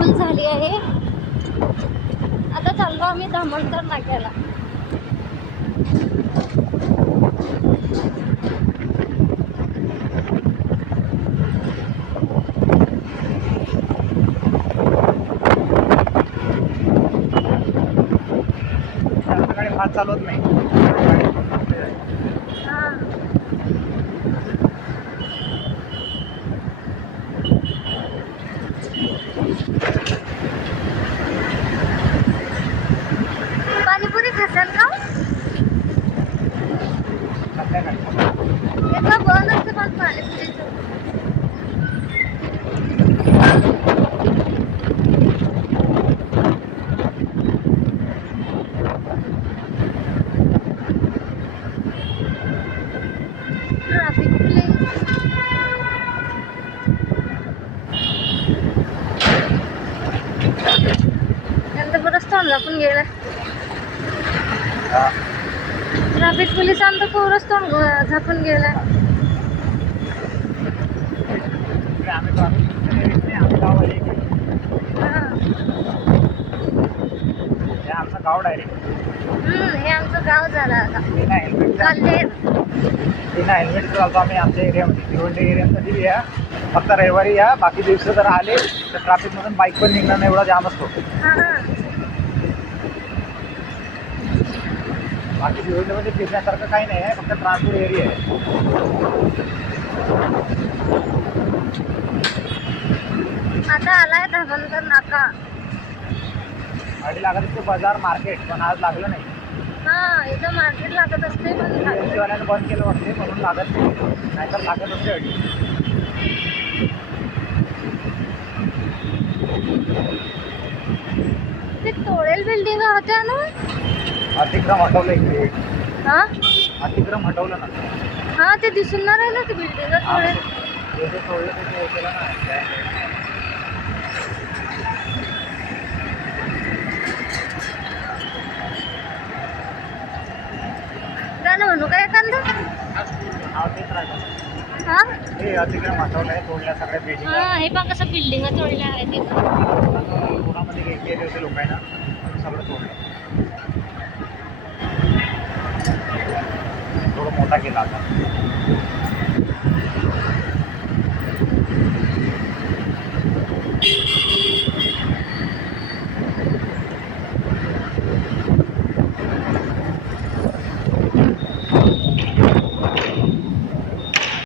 फुल झाली आहे. आता चाललो आम्ही धामणकर नाक्याला. हात चालवत नाही. पाणीपुरी खासाल का? संध्याकाळी एका बंद असते पण पाणीपुरीचं. ट्रॅफिक पोलीस यांचं बरंच तोंड आपण गेलं. ट्रॅफिक पोलिसांचं पोरच तोंड झाकून गेलं. आम्ही गाव आहे. हे आमचं गाव डायरेक्ट. हे आमचं गाव झालं आता. बिना हेल्मेट चालतो आम्ही आमच्या एरियामध्ये. भिवंडी एरियामध्ये या, फक्त रविवारी या. बाकी दिवस जर आले तर ट्रॅफिकमधून बाईक पण निघणार नाही, एवढा जाम असतो. बाकी भिवंडीमध्ये फिरण्यासारखं काही नाही आहे, फक्त ट्रान्सपोर्ट एरिया आहे. आता आलाय धामणकर नाका. गाडी लागत असते बाजार मार्केट, पण आज लागलं नाही. इथं मार्केट लागत असते पण वाल्यानं बंद केलं वाटते म्हणून लागत नाही, नाहीतर लागत असते गाडी. ते तोडेल बिल्डिंग होत्या ना. अतिक्रम हटवलं इकडे. अतिक्रम हटवलं ना. ते दिसून नाही राहिलं ते बिल्डिंग तोडेल. जे तोडलं ते केलं ना. गाणं म्हणू काय एखादं? तेच राहिलं. हा हे अतिक्रम हटवलंय, तोडल्या सगळ्या बिल्डिंग. हे पण कसं बिल्डिंग तोडल्या आहेत पुण्यामध्ये गेले होते लोकांना, सगळं तोडलं. थोडं मोठा केला आता.